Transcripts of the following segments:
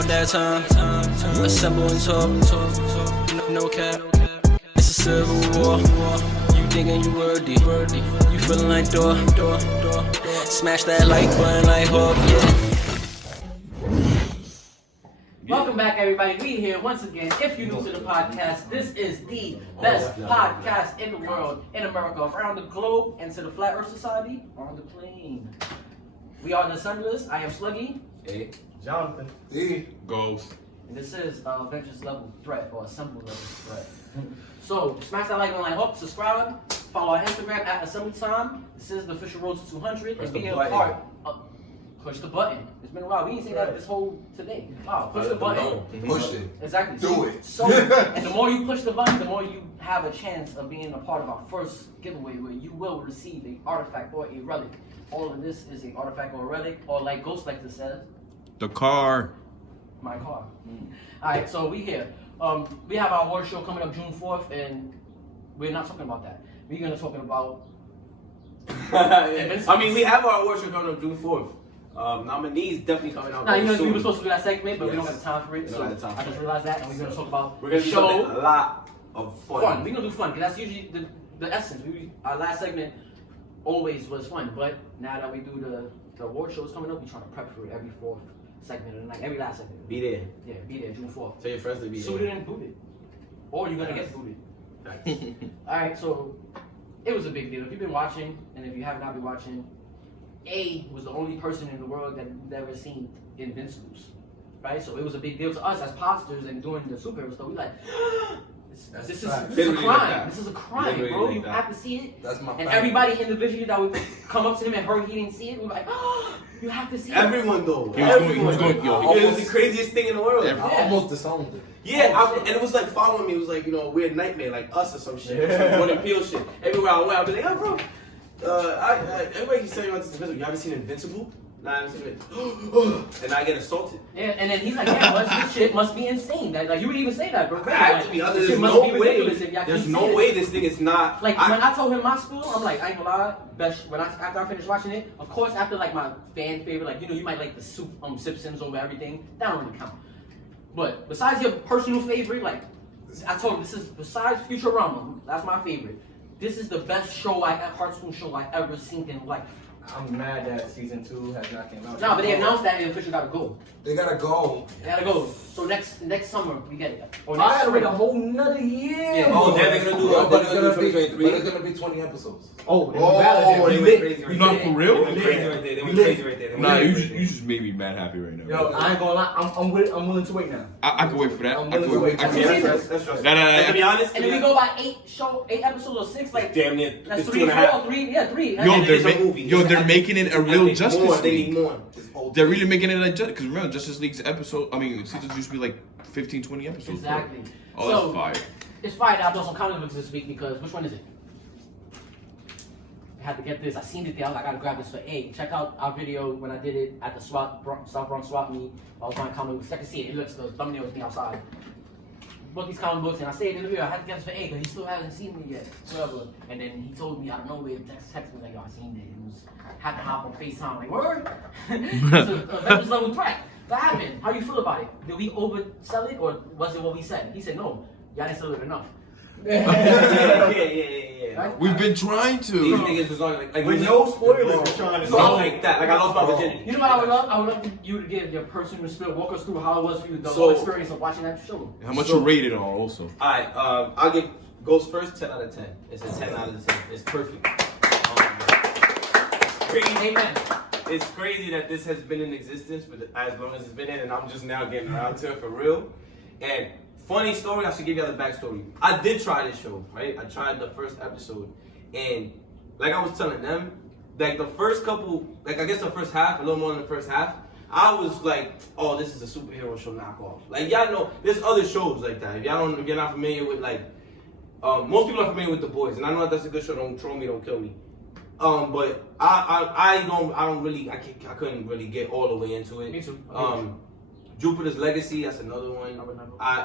about that time. Assemble and talk. No cap. It's a civil war. You thinking you worthy. You feeling like door. Smash that like button like Hawk, yeah. Welcome back, everybody. We here once again. If you're new to the podcast, this is the best podcast in the world, in America, around the globe, and to the Flat Earth Society on the plane. We are the Assemblers. I am Sluggy. A. Jonathan. E. Ghost. And this is Venture's Level Threat, or Assemble Level Threat. So, smash that like button, like Hawk, subscribe, follow our Instagram at AssembleTime. This is the official road to 200. And be a part of push the button. It's been a while. We didn't say that this whole today. Wow, push the button. Push it. Exactly. Do it. So, and the more you push the button, the more you have a chance of being a part of our first giveaway, where you will receive an artifact or a relic. All of this is an artifact or a relic, or like Ghost Lecter says, The car. my car. All right, so we here. We have our award show coming up June 4th, and we're not talking about that. We're gonna talk about. I mean, we have our award show coming up June 4th. Nominees definitely coming out. Now, you know, soon. we were supposed to do that segment, but we don't Yes. have time for it. We So don't have time I for just it. realized that, and we're gonna talk about We're gonna the do show. something a lot of fun. We're gonna do fun, because that's usually the essence. Our last segment always was fun, but now that we do the award shows coming up, we're trying to prep for it every fourth segment of the night, every last segment. Be there. Yeah, be there June 4th. Tell your friends to be Suited there. and booted. Or you're gonna get booted. Nice. Alright, so it was a big deal. If you've been watching, and if you have not been watching, A was the only person in the world that never seen Invincibles. Right? So it was a big deal to us as posters and doing the superhero stuff. We like, this is a Literally like crime. that. This is a crime, Literally bro. like You that. have to see it. That's my And family. everybody individually that would come up to him and heard he didn't see it, we were like, oh, you have to see it. Everyone though. He was going- Everyone. he was going- yo, It was the craziest thing in the world. I almost disowned it. Yeah, and it was like following me. It was like, you know, a weird nightmare, like Us or some shit. Some Jordan Peele shit. Everywhere I went, I'd be like, yo, bro. Everybody keeps saying about this Invincible. You haven't seen Invincible? Nah, I haven't seen it. And I get assaulted. Yeah, and then he's like, yeah, well, this shit must be insane. Like, you would even say that, bro. I have to be honest. There's no way. There's no way this thing is not. Like, when I told him my school, I'm like, I ain't gonna lie, after I finished watching it, of course, after like my fan favorite, like, you know, you might like the Simpsons over everything, that don't really count. But besides your personal favorite, like, I told him, this is, besides Futurama, that's my favorite, this is the best cartoon show I ever seen in life. I'm mad that season 2 has not came out. No, but they announced that and officially gotta go. They gotta go. They gotta go. So next summer, we get it. Or I next gotta wait a spring. whole nother year. Yeah. Oh, then they're gonna do it. But it's gonna be 20 episodes. Oh, They went crazy right Not there. for real? They went crazy right there. They went crazy right there. Nah, you just made me mad happy right now. Yo, I ain't gonna lie. I'm willing to wait now. I can wait for that. I'm I can willing to wait. wait. I can Yeah, wait. that's trust. Nah. And to be honest, And if we go by 8 episodes or 6, like, damn near. that's It's 3, 2.5. 4, 3, yeah, 3. Yo, And they're it's a movie. making it a real Justice More. They League. need more. They're really making it like because remember Justice League's seasons used to be like 15, 20 episodes. Exactly. Oh, So, that's fire. It's fire that I done some comic books this week, because which one is it? I had to get this. I seen it there. I was like, I gotta grab this for A. Check out our video when I did it at the South Bronx Swap Meet. I was buying comic books. I can see it. It looks, the thumbnail is me outside. Bought these comic books, and I said in the video, I had to get this for A, because he still hasn't seen me yet. Whatever. And then he told me out of nowhere, text me like, yo, I seen it. It was, had to hop on FaceTime. Like, word? It's a Avengers level threat. What happened? How you feel about it? Did we oversell it, or was it what we said? He said, no, y'all didn't sell it enough. Yeah. Right? We've been trying These to. niggas was on like With no spoilers, we're trying to Not like that. Like I lost my virginity. You know what I would love? I would love you to give your personal spiel, walk us through how it was for you, the So- whole experience of watching that show. How much you rated on also? Alright, I'll give Ghost first 10 out of 10. It's a 10 out of 10. It's perfect. Crazy. Amen. It's crazy that this has been in existence for as long as it's been in, and I'm just now getting around to it for real. And funny story, I should give you the backstory. I did try this show, right? I tried the first episode, and like I was telling them, like the first couple, like I guess the first half, a little more than the first half, I was like, oh, this is a superhero show knockoff. Like y'all know, there's other shows like that. If you're not familiar with like, most people are familiar with The Boys, and I know that's a good show. Don't troll me, don't kill me. But I couldn't really get all the way into it. Me too. Jupiter's Legacy, that's another one.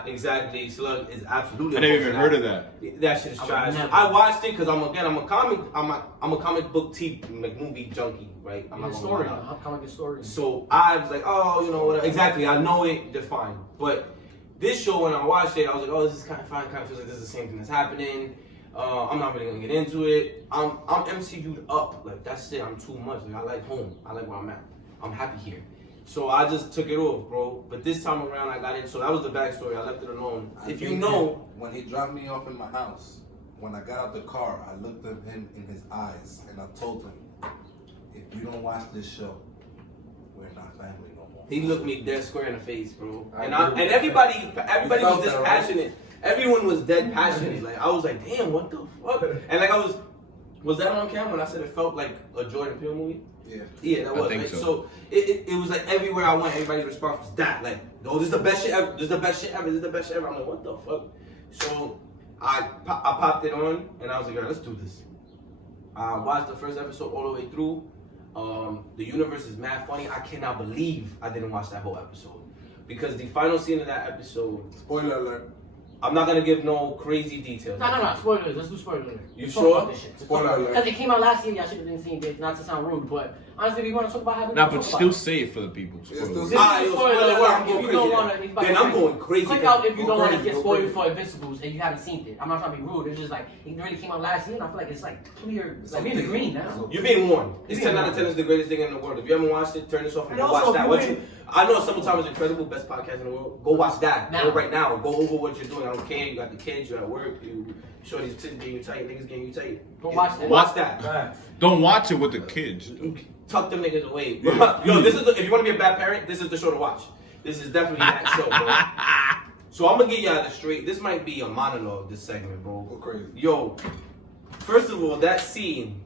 Exactly. Slug is absolutely. I never even heard of that. That shit is trash. I watched it because I'm a comic book movie junkie, right? I'm not gonna story. lie. Comic story. So I was like, oh, you know, whatever. Exactly. I know it. They're fine. But this show, when I watched it, I was like, oh, this is kind of fine. Kind of feels like this is the same thing that's happening. I'm not really gonna get into it. I'm MCU'd up. Like that's it. I'm too much. Like I like home. I like where I'm at. I'm happy here. So I just took it off, bro. But this time around, I got in. So that was the backstory. I left it alone. If you know, when he dropped me off in my house, when I got out the car, I looked at him in his eyes and I told him, if you don't watch this show, we're not family no more. he looked me dead square in the face, bro. And everybody was this passionate. Everyone was dead passionate. Like I was like, damn, what the fuck? And like was that on camera when I said it felt like a Jordan Peele movie? Yeah, that was. I think right? so. So it was like everywhere I went, everybody's response was that. Like, oh, this is the best shit ever. This is the best shit ever. This is the best shit ever. I'm like, what the fuck? So I popped it on and I was like, all right, let's do this. I watched the first episode all the way through. The universe is mad funny. I cannot believe I didn't watch that whole episode because the final scene of that episode. Spoiler alert. I'm not gonna give no crazy details. No. Spoilers. Let's do spoilers. You Let's sure? talk about this shit. Spoiler alert. Because it came out last year. Y'all should have been seeing it. Not to sound rude, but honestly, if you want to talk about how Nah, but still say it for the people. still Spoilers. say Ah, yo, spoiler alert, I'm If going you crazy don't then. want to, Then I'm going crazy. Click then. out if you Go don't want to crazy, get go spoiled crazy. for Invincibles and you haven't seen it. I'm not trying to be rude. It's just like it really came out last year, and I feel like it's like clear. It's like we in the green now. You're being warned. It's You're 10 being out of 10 is the greatest thing in the world. If you haven't watched it, turn this off and And go also, watch that. if you I know AssembleTime is incredible, best podcast in the world. Go watch that. Now. Go right now. Go over what you're doing. I don't care. You got the kids. You're at work. You shorty's tits getting you tight. Niggas getting you tight. Go watch that. Watch that. Don't watch it with the kids. Tuck them niggas away. Yo, this is if you want to be a bad parent, this is the show to watch. This is definitely that show, bro. So I'm gonna give y'all the straight. This might be a monologue. This segment, bro. Go crazy. Yo, first of all, that scene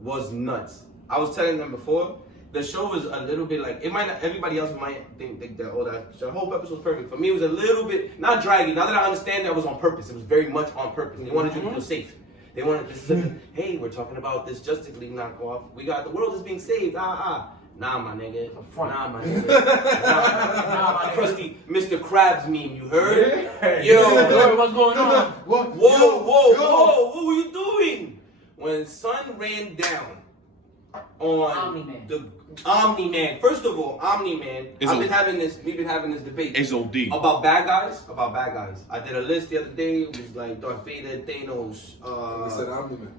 was nuts. I was telling them before. The show was a little bit like it might not. Everybody else might think that the whole episode was perfect. For me, it was a little bit not draggy. Now that I understand that it was on purpose, it was very much on purpose. They wanted you to feel safe. They wanted this. Hey, we're talking about this Justice League knockoff. We got the world is being saved. Nah, my nigga. Nah, my nigga. Nah, my crusty Mr. Krabs meme. You heard? Yo, What's going on? whoa! What were you doing? When Sun ran down on Omni-Man. the Omni-Man. First of all, Omni-Man. We've been having this debate. It's OD. About bad guys. I did a list the other day. It was like Darth Vader, Thanos. He said Omni-Man.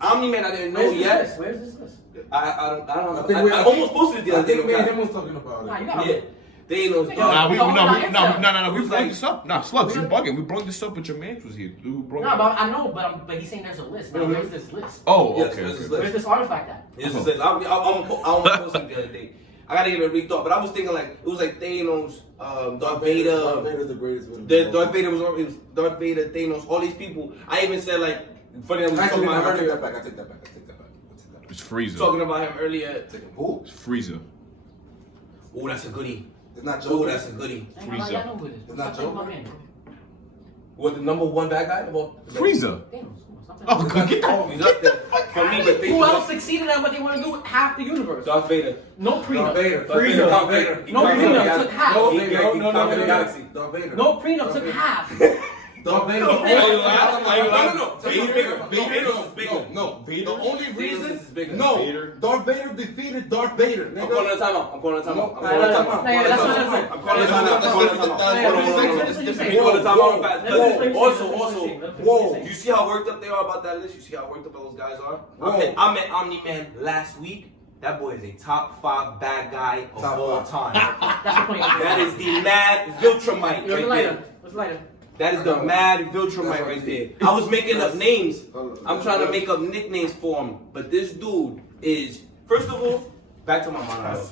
Omni-Man. I didn't know yet. Where's this list? I don't know. I think I almost posted it the I other day. think me and him was talking about Nah, it. you got Yeah. Thanos. Nah, we It brought this up. Nah, Slugs, you bugging. We brought this up with your man was here. Nah, but I know, but he's saying there's a list. Now, where's this list? Oh, Yes, okay. this is okay. lit. Where's this artifact at? Yes, it's like, I almost posted it the other day. I gotta give it a rethought, but I was thinking like it was like Thanos, Darth Vader. Darth Vader's the greatest villain. Darth Vader it was Darth Vader, Thanos, all these people. I even said like funny that we were talking Actually, about I him take earlier. that back. I take that back. It's Freezer. Talking about him earlier. Who? It's Freezer. Oh, that's a goodie. It's not Oh, Joker. that's a goodie. Freezer. Y'all know who it is. It's not Stop thinking Joker. about man. What the number one bad guy? Well, Freezer. Thanos. Come on, stop Oh, thinking God, He's up there. For me, but Who else succeeded at what they want to do with half the universe? Darth Vader. No Darth prenup. Vader. Freezer. Darth Vader. No prenup took half. No, He- Vader. he No, conquered the no, galaxy. Darth Vader. No prenup took half. Darth Vader. No, Vader is bigger. No, the only Vader reason. is bigger. No, Vader. Darth Vader defeated Darth Vader. I'm calling a timeout. I'm calling a timeout. I'm No, calling a timeout. Nah, yeah, that's not necessary. I'm calling a timeout. I'm calling a timeout. Whoa, Calling a timeout. whoa, Also, whoa. you see how worked up they are about that list? You see how worked up those guys are? Whoa. I met Omni-Man last week. That boy is a top 5 bad guy of Top all 5. time. That's the point. That is the mad Viltrumite What's right lighter? there. What's lighter? That is the mad Viltrumite right there. I was making up names. I'm trying to make up nicknames for him. But this dude is, first of all, back to my monologue.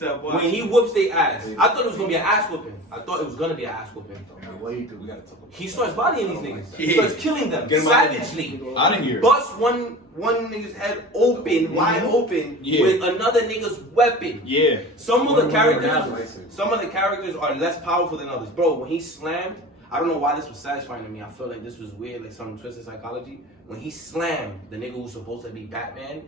When he whoops their ass, I thought it was going to be an ass whooping. We gotta talk about He starts bodying these niggas. He Yeah. starts killing them Get him out of here. savagely. Out of here. Busts one nigga's head open, wide open, Yeah. with another nigga's weapon. Yeah. Some of the One characters are less powerful than others. Bro, when he slammed, I don't know why this was satisfying to me. I feel like this was weird, like some twisted psychology. When he slammed the nigga who's supposed to be Batman,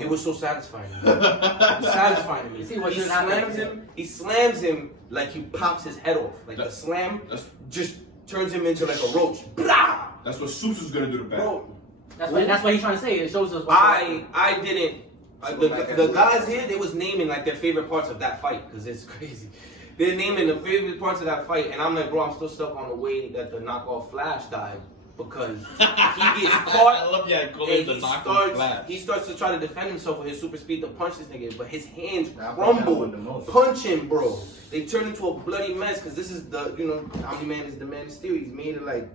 It was so satisfying. It was satisfying to me. See what He should happen. slams him. He slams him like he pops his head off. Like the slam just turns him into like a roach. Blah! That's what Supes was gonna do to Bat. Bro, That's what he's trying to say. It shows us. I didn't. The guys here, they was naming like their favorite parts of that fight because it's crazy. They're naming the favorite parts of that fight, and I'm like, bro, I'm still stuck on the way that the knockoff Flash died because he gets caught. I love And he starts to try to defend himself with his super speed to punch this nigga, but his hands crumble. Punch him, bro. They turn into a bloody mess because this is the, Omni-Man is the Man of Steel. He's made it like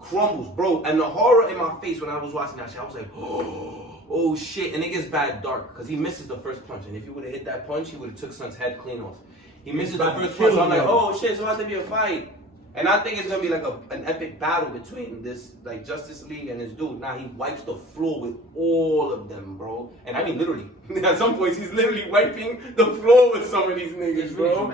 crumbles, bro. And the horror in my face when I was watching that shit, I was like, oh shit. And it gets bad dark because he misses the first punch. And if he would have hit that punch, he would have took Son's head clean off. He misses the first punch. So I'm like, oh shit, so it has to be a fight. And I think it's gonna be like an epic battle between this like Justice League and this dude. Now he wipes the floor with all of them, bro. And I mean literally. At some points he's literally wiping the floor with some of these niggas, bro.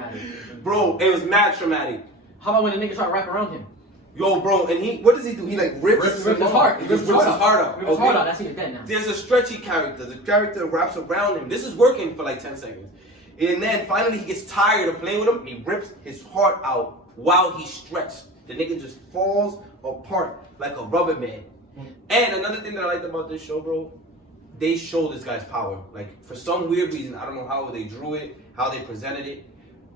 Bro, it was mad traumatic. How about when the nigga try to wrap around him? Yo, bro, and what does he do? He like rips his heart. He rips his heart out. Rips his heart out. That's him dead now. There's a stretchy character. The character wraps around him. This is working for like 10 seconds. And then finally he gets tired of playing with him. He rips his heart out while he's stretched. The nigga just falls apart like a rubber man. And another thing that I liked about this show, bro, they show this guy's power. Like, for some weird reason, I don't know how they drew it, how they presented it.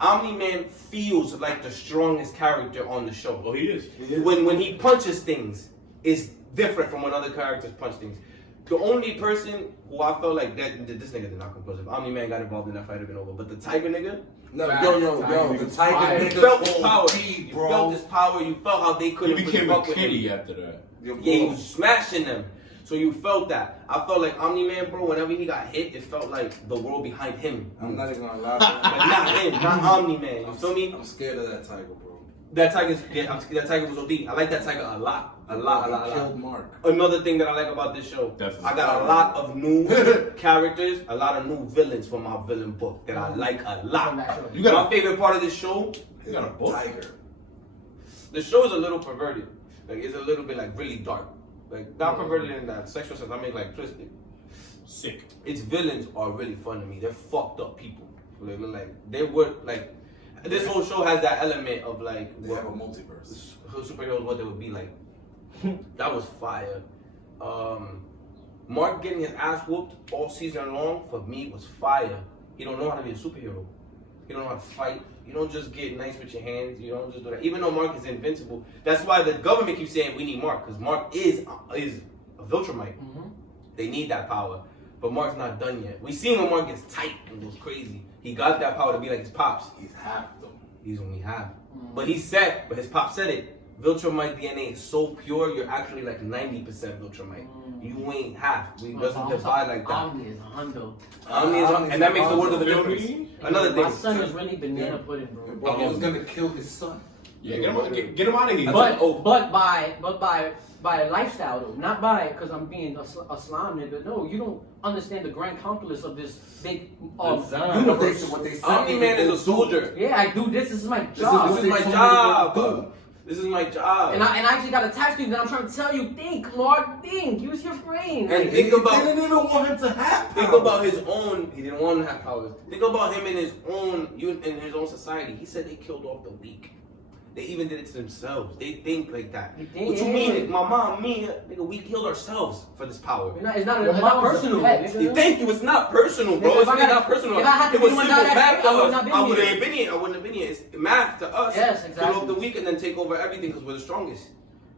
Omni-Man feels like the strongest character on the show. Oh, he is. When he punches things, it's different from when other characters punch things. The only person who I felt like that this nigga did not come close. If Omni-Man got involved in that fight, it'd been over. But the Tiger nigga, Yo, the Tiger you nigga felt his power. OD, You bro. felt his power. You felt how they He couldn't became fuck a with him. kitty after that. Yeah, he was smashing them. So you felt that. I felt like Omni-Man, bro, whenever he got hit, it felt like the world behind him. I'm not even gonna lie. But not him, not Omni-Man. You feel me? I'm scared of that Tiger, bro. That Tiger was OD. I like that Tiger a lot. A lot. Killed Mark. Another thing that I like about this show, Definitely. I got a lot of new characters, a lot of new villains for my villain book that I like a lot. You got My favorite part of this show, You got a book? Tiger. the show is a little perverted. Like, it's a little bit like really dark. Like, not perverted in that sexual sense, I mean like twisted. Sick. Its villains are really fun to me. They're fucked up people. They were like, this whole show has that element of like, They have a multiverse. superheroes, what they would be like. That was fire. Mark getting his ass whooped all season long for me was fire. He don't know how to be a superhero. He don't know how to fight. You don't just get nice with your hands. You don't just do that. Even though Mark is invincible, that's why the government keeps saying we need Mark, because Mark is a Viltrumite. They need that power, but Mark's not done yet. We seen when Mark gets tight and goes crazy. He got that power to be like his pops. He's half them. He's only half. But he said, but his pop said it. Viltrumite DNA is so pure, you're actually like 90% Viltrumite. You ain't half. We doesn't divide like that. Omni is a hundo. Omni is, and that makes the world of a difference. Another My thing. son is really banana pudding, bro. Bro, he was gonna kill his son. Yeah, get him out of here. But by lifestyle though, not by because I'm being a slime nigga. No, you don't understand the grand calculus of this big universe. What they said. Omni-Man is a soldier. Yeah, I do this. This is my job. This is my job. This is my job. And I actually got attached to you. Then I'm trying to tell you, think, Mark, think. Use your brain. And Like, think about. They didn't even want him to have Think powers. about his own. He didn't want to have powers. Think about him in his own society. He said they killed off the weak. They even did it to themselves. They think like that. They think, What you yeah. mean? My mom, me, nigga, we killed ourselves for this power. it's not personal. nigga. Thank you. It's not personal, bro. Nigga, It's if I really got- not personal. if I had to It was be one simple guy math that- to I would us. not been I wouldn't here. have been here. I wouldn't have been here. It's math to us. Yes, exactly. Kill off the weak and then take over everything because we're the strongest.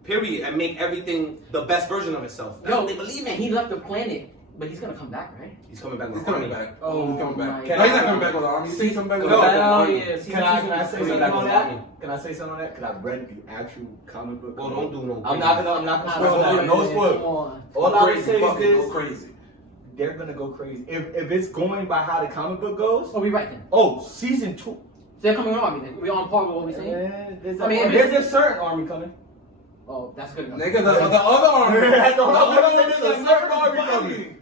Period. And make everything the best version of itself. That's what they believe in. He left the planet, but he's gonna come back, right? He's coming back. He's with coming army. back. Oh, He's coming back. my No, he's not coming back with the army. You see him coming back with the No. army. Oh yeah. Can I say something on that? Can I say something on that? Because I read the actual comic book. Well, don't do no. I'm not gonna spoil Nah, that. No come spoil. on. All I would say is Fucking go this: crazy. they're gonna go crazy. If it's going by how the comic book goes, So we right then. oh, season 2. So they're coming on me then. We on par with what we're saying. There's I mean, if there's a certain army coming. Oh, that's good enough. Nigga, the other army. That's all I'm The saying. other There's a certain army coming.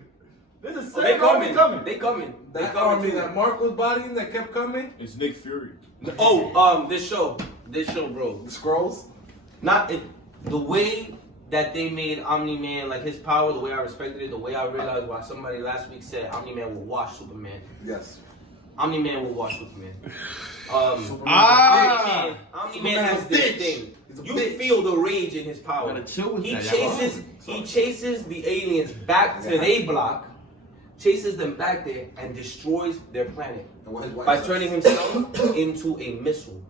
There's a They certain army coming. coming. They coming. They That coming army too. that Mark was bodying that kept coming. It's Nick Fury. Oh, this show, bro. The scrolls. Not it, the way that they made Omni-Man, like his power, the way I respected it, the way I realized why somebody last week said Omni-Man will wash Superman. Yes. Omni-Man will wash Superman. Omni-Man has this thing. You feel the rage in his power. He chases the aliens back to their block, chases them back there, and destroys their planet by turning himself into a missile.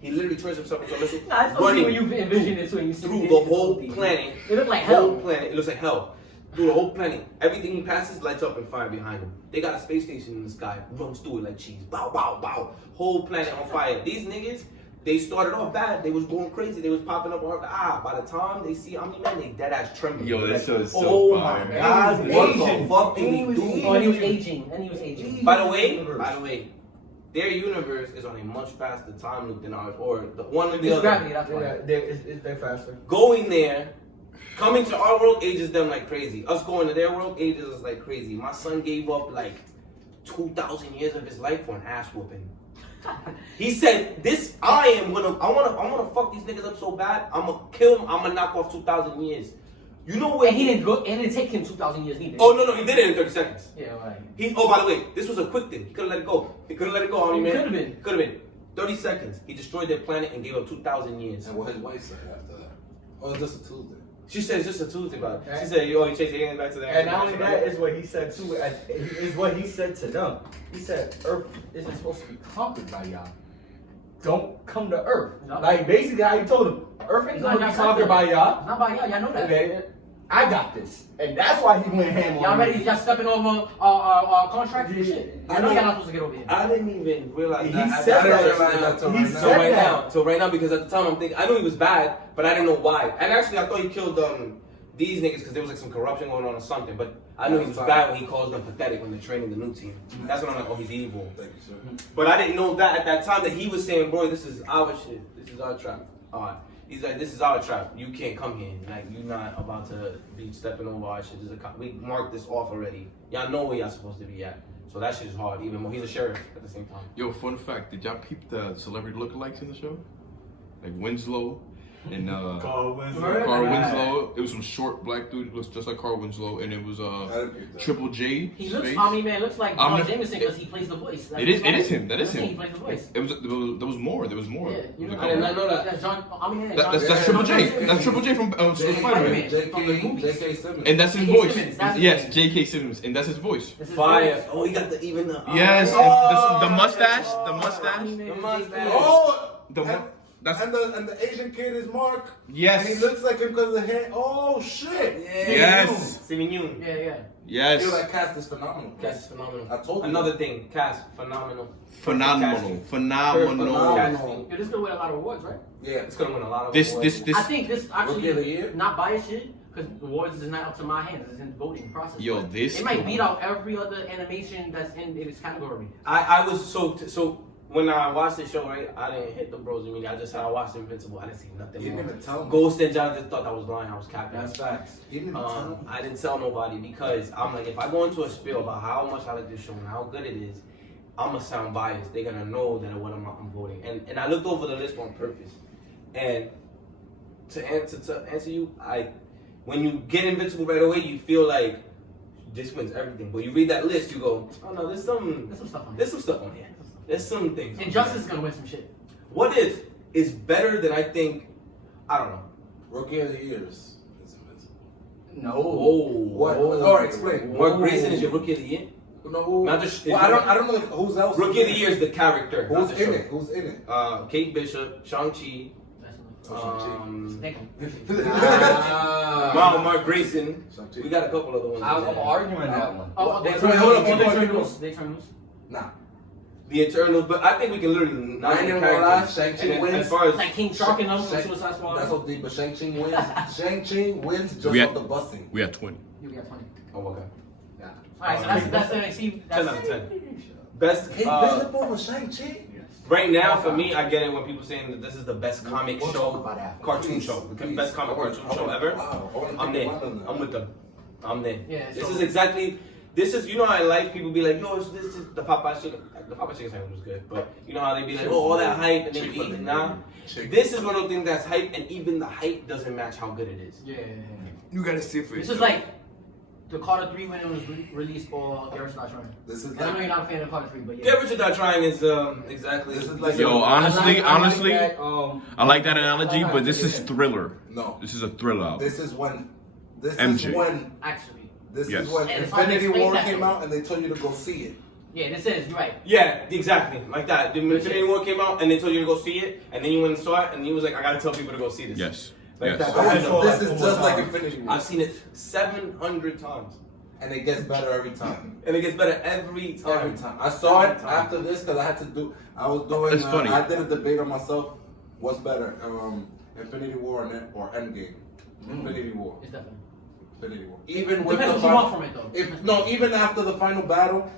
He literally turns himself into a missile, running when you envision it, when you see through it, the it's whole so planet. It looked like hell. Whole planet. It looks like hell. Through the whole planet. Everything he passes lights up and fire behind him. They got a space station in the sky. Runs through it like cheese. Bow, bow, bow. Whole planet on fire. These niggas, they started off bad. They was going crazy. They was popping up on by the time they see Omni-Man, they dead ass trembling. Yo, that show is so oh fire. my God. What the fuck did he do? Oh, and he was aging. By the way, their universe is on a much faster time loop than ours, or the one or the other. Gravity, that's why. They're faster. Going there, coming to our world ages them like crazy. Us going to their world ages us like crazy. My son gave up like 2,000 years of his life for an ass whooping. He said, I wanna fuck these niggas up so bad, I'm gonna kill him, I'm gonna knock off 2,000 years. You know what? And it didn't take him 2,000 years either. Oh, no, he did it in 30 seconds. Yeah, right. By the way, this was a quick thing. He could've let it go. It Could've been. 30 seconds. He destroyed their planet and gave up 2,000 years. And what his wife said after that. Oh, it's just a Tuesday. She said it's just a Tuesday, but she said, yo, you chase aliens back to that. And not only that is what he said too. Is what he said to them. He said, "Earth isn't supposed to be conquered by y'all. Don't come to Earth." No. Like basically, how he told him, "Earth ain't gonna be conquered by y'all. It's not by y'all. Y'all know that. Okay, I got this," and that's why he went ham on Y'all ready? me. Y'all stepping over contracts and shit. I know y'all not supposed to get over here. I didn't even realize He that. said I didn't that. realize that till He right now. said Till right now, because at the time I'm thinking, I knew he was bad, but I didn't know why. And actually, I thought he killed these niggas because there was like some corruption going on or something. But I knew he was bad when he calls them pathetic when they're training the new team. That's when I'm like, oh, he's evil. Thank you, sir. But I didn't know that at that time that he was saying, bro, this is our shit. This is our trap. He's like, this is our trap. You can't come here. Like, you're not about to be stepping over our shit. We marked this off already. Y'all know where y'all supposed to be at. So that shit's hard, even more. He's a sheriff at the same time. Yo, fun fact, did y'all peep the celebrity lookalikes in the show? Like Winslow and Carl Winslow. Carl Winslow. It was some short black dude who looks just like Carl Winslow, and it was Triple J. He looks, face. Omni-Man looks like John Jameson because he plays the voice. It is him. That is him. He plays the voice. There was more. There was more. Yeah, It was a I did not couple. know that. That's John. Omni-Man. That's Triple J. That's Triple J from Spider-Man. J.K. Simmons. And that's his J.K. voice. Simmons, that's his Yes, voice. J.K. Simmons, and that's his voice. This is Fire. voice. Oh, he got the even. Yes, and the mustache. The mustache. Omni-Man, The mustache. Oh! That's And the Asian kid is Mark. yes. And he looks like him because of the hair. Oh, shit. Yes. Steven Yeun. Yeah. Yes. I feel like cast is phenomenal. Cast is phenomenal. I told you. Another thing, cast phenomenal. Phenomenal. Phenomenal. Casting. Yo, this gonna win a lot of awards, right? Yeah. It's gonna win a lot of This awards. this I think this Rookie of the actually year? not biased shit because the awards is not up to my hands. It's in the voting process. Yo, But this it might could- beat out every other animation that's in its category. I was so when I watched the show, right? I didn't hit the bros immediately. I just said I watched Invincible. I didn't see nothing You more. didn't even tell me. Ghost and Jonathan thought I was lying. I was capping. That's facts. He didn't even tell me. I didn't tell nobody because I'm like, if I go into a spiel about how much I like this show and how good it is, I'm gonna sound biased. They're gonna know that what I'm voting. And I looked over the list on purpose. And to answer you, when you get Invincible right away, you feel like this wins everything. But you read that list, you go, oh no, there's some stuff on here. There's some stuff on here. There's some things. Injustice is gonna win some shit. What if is better than I think? I don't know. Rookie of the year is Invincible. No. What? All right, explain. Mark Grayson is your rookie of the year. No. Not just- Well, I don't know who's else. Rookie of the year is the character. Who's not the in show. it? Who's in it? Kate Bishop, Shang-Chi, Thank you. Mark Grayson. Shang-Chi. We got a couple other ones. I'm arguing that one. Oh, Wait, they hold up, turn hold up. loose. They turn loose. Nah. The Eternals, but I think we can literally I ain't even gonna lie, Shang-Chi wins. As far as Like King Shark and them from Shang- Suicide Squad. That's so deep, but Shang-Chi wins. Shang-Chi wins just We off had- the busing. We had 20. You got 20. oh, okay. Alright, so that's see. 10 out of 10. Best. Kate Bishop over Shang-Chi? Right now, for me, I get it when people saying that this is the best comic We'll show, talk about that. cartoon show, the best comic cartoon show ever. Wow. I'm there. I'm with them. I'm there. Yeah, This so- is exactly. This is, you know how like people be like, yo, this is the Popeye chicken. The Popeye chicken sandwich was good, but you know how they be like, oh, all that hype and then you eat it now. This is one of the things that's hype, and even the hype doesn't match how good it is. Yeah. You gotta see it for This yourself. is like the Carter 3 when it was released for Get Rich or Die Trying. This is And I know like, you're not a fan of Carter 3, but yeah. Get Rich or Die Trying is exactly. This is like- Yo, honestly, I like honestly, that, I like that analogy, but this is thriller. no. This is a thriller album. This is when. This MJ. is when. Actually. This Yes. is when And it's hard to Infinity explain War that came though. out and they told you to go see it. Yeah, this is, you're right. Yeah, exactly, like that. The Infinity War came out, and they told you to go see it, and then you went and saw it, and you was like, I gotta tell people to go see this. Yes. Like Yes. that. I saw This like is 4 just like times. Infinity War. I've seen it 700 times, And it gets better every time. and it gets better every time. Every time. I saw it Every time. after this because I had to do. I was doing. It's funny. I did a debate on myself. What's better, Infinity War or Endgame? Infinity War. It's definitely. Infinity War. Even with Depends the what you want from it though. even after the final battle,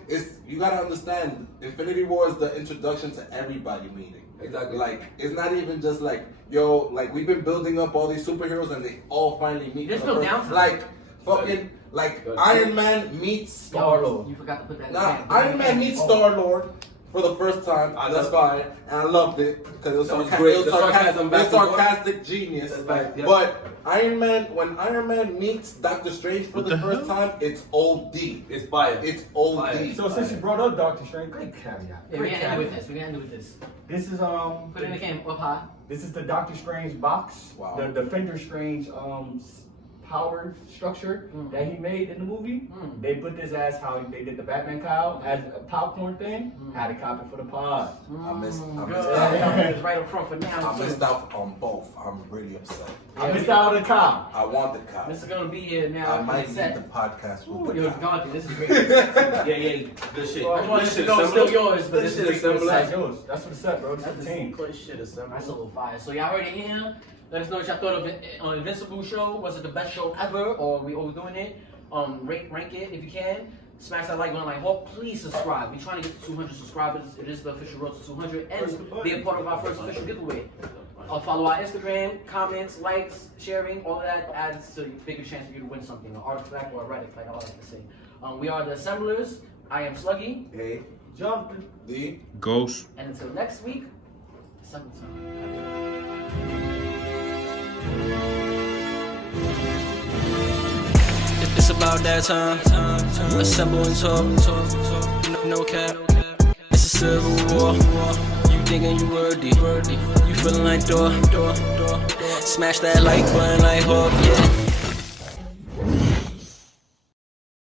you gotta understand. Infinity War is the introduction to everybody meeting. Exactly. Like it's not even just like yo, like we've been building up all these superheroes and they all finally meet. There's for no the first- downtime. Like fucking like Good. Iron Man meets Star-Lord. You forgot to put that in Nah, the Iron Man meets Star-Lord for the first time. I That's love fine, and I loved it because it was, That was sarcastic. great. It was The sarcasm back to sarcastic genius. That's back, yep. But when Iron Man meets Doctor Strange for What the the first hell? time, it's OD. It's fire. It's OD. Fire. So since you brought up Doctor Strange, great caveat. Yeah, we Great can end with caveat. this. We can end with this. This is Put it in the cam up high. This is the Doctor Strange box. Wow. The Defender Strange power structure that he made in the movie. Mm. They put this as how they did the Batman cowl as a popcorn thing. Had a copy for the pod. I missed Good. out. It's right up front for now. I missed out on both. I'm really upset. I missed out on the cow. I want the cop. This is gonna be here now. I might on need the set. podcast Ooh, with yo, the cop. Gauntlet, this is great. Yeah, good shit. I want Good to shit, know it's Assembler. still yours, but Good this shit, is great. Assembler. That's yours. That's what it's set, bro. It's That's 15. Good shit, Assembler. That's a little fire. So y'all heard it here. Let us know what y'all thought of it on Invincible show. Was it the best show ever, or we overdoing it? Rank it if you can. Smash that like button like Hulk. Please subscribe. We're trying to get to 200 subscribers. It is the official road to 200, and be a part of our first official giveaway. Follow our Instagram, comments, likes, sharing, all of that adds to a bigger chance for you to win something, an artifact or a relic, like I like to say. We are the Assemblers. I am Sluggy, Hey. Jump. D. Ghost. and until next week, AssembleTime. It's about that time. Assemble and talk. No cap. It's a civil war. You thinking you worthy. You feeling like door. Smash that like button like Hulk, yeah.